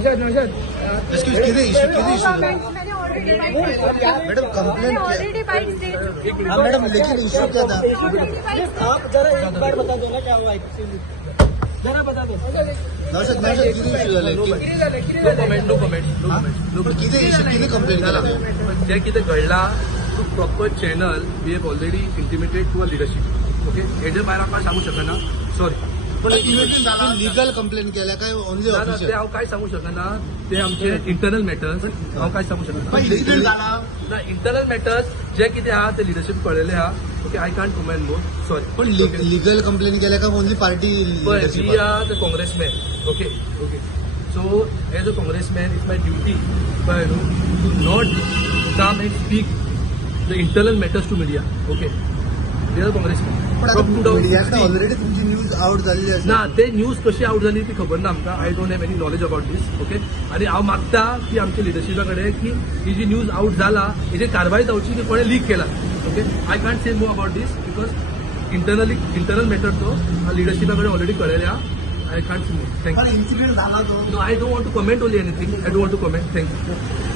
किती इशू मैंने already madam complaint already bite दे चुकी हूँ। हाँ मैडम लेकिन इशू क्या था? आप जरा एक बार बता दो ना क्या हुआ जरा बता दो नौशाद किती इशू झाले नो कमेंट किती इशू किती कंप्लेंट केला जे कितें घडला to proper channel we have already intimated to a leadership okay हेजे भायर आमकां सांगू शकना सॉरी पण लिगल कंप्लेंट केल्या काय ओनली ते ऑफिशियल हांव काय सांगू शकना ते आमचे इंटरनल मॅटर्स हांव काय सांगू शकना इन्सिडेंट झाला ना इंटरनल मॅटर्स जे कितें आहा ते लिडरशिप कळलेले आहा okay I can't comment more sorry पण लिगल कंप्लेंट केल्या का only party But we are the congressmen. Okay. So as a congressman, it's my duty, to not come and speak the internal matters to media. Okay. We are the congressmen. मीडियाकडे already तुमची news out झालेली आहे ना ते news कशी out झाली ती खबर ना आमकां I don't have any knowledge about these okay आणि हांव मागता की आमच्या लिडरशिपा कडेन की ही जी न्यूज आउट जाला हेची कारवाई जावची की कोणें लीक केला okay I can't say more about these because internal matter तो लिडरशिपा कडेन ऑलरेडी कळलेले आहा I can't say more thank you incident झाला तो No, I don't want to comment only anything. I don't want to comment. Thank you.